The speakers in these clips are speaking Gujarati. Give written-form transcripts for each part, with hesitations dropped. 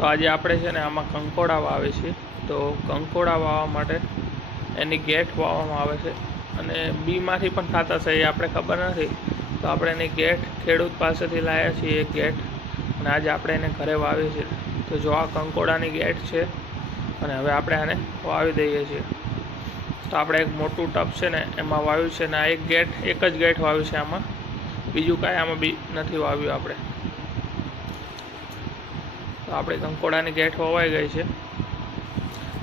તો આજે આપણે છે ને આમાં કંકોડા વાવે છે। તો કંકોડા વાવવા માટે એની ગેઠ વાવવામાં આવે છે અને બીમાંથી પણ થતા છે એ આપણે ખબર નથી। તો આપણે એની ગેઠ ખેડૂત પાસેથી લાવ્યા છીએ એક ગેઠ અને આજે આપણે એને ઘરે વાવી છે। તો જો આ કંકોડાની ગેઠ છે અને હવે આપણે આને વાવી દઈએ છીએ। તો આપણે એક મોટું ટબ છે ને એમાં વાવ્યું છે ને આ એક જ ગેઠ વાવ્યું છે, આમાં બીજું કાંઈ આમાં નથી વાવ્યું આપણે। તો આપણે કંકોડાની ગેઠ વવાઈ ગઈ છે।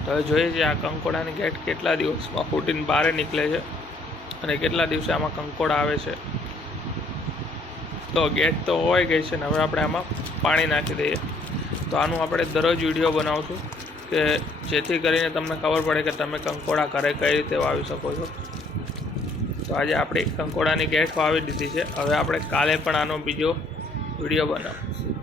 તો હવે જોઈએ છીએ આ કંકોડાની ગેઠ કેટલા દિવસમાં ફૂટીને બહાર નીકળે છે અને કેટલા દિવસે આમાં કંકોડા આવે છે। તો ગેઠ તો વવાઈ ગઈ છે ને હવે આપણે આમાં પાણી નાખી દઈએ। તો આનું આપણે દરરોજ વિડીયો બનાવશું કે જેથી કરીને તમને ખબર પડે કે તમે કંકોડા ઘરે કઈ રીતે વાવી શકો છો। તો આજે આપણે કંકોડાની ગેઠ વાવી દીધી છે, હવે આપણે કાલે પણ આનો બીજો વિડીયો બનાવીશું।